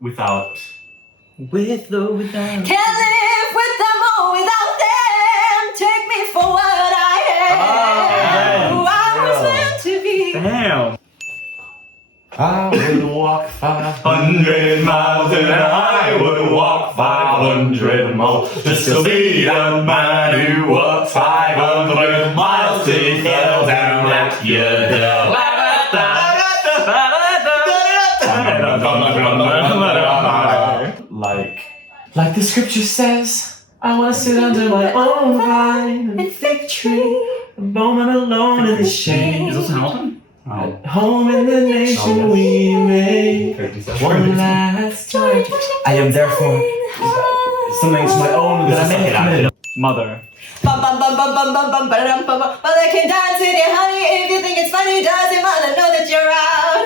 without. With or without. Can't live with them or without them. Take me for what I am. Who I was meant to be. Damn. I would walk 100 miles and I would walk 500 more just to be the man who walked 500 miles to tell them that you do. Like the scripture says, I wanna sit under my own vine and fig tree, a moment alone in the shade. Is this Hamilton? At home in the nation we made one last time. I am therefore something to my own that I may have committed. Mother. Bum bum bum bum bum bum bum bum bum bum. Well, I can dance with you, honey. If you think it's funny, does your mother know that you're out?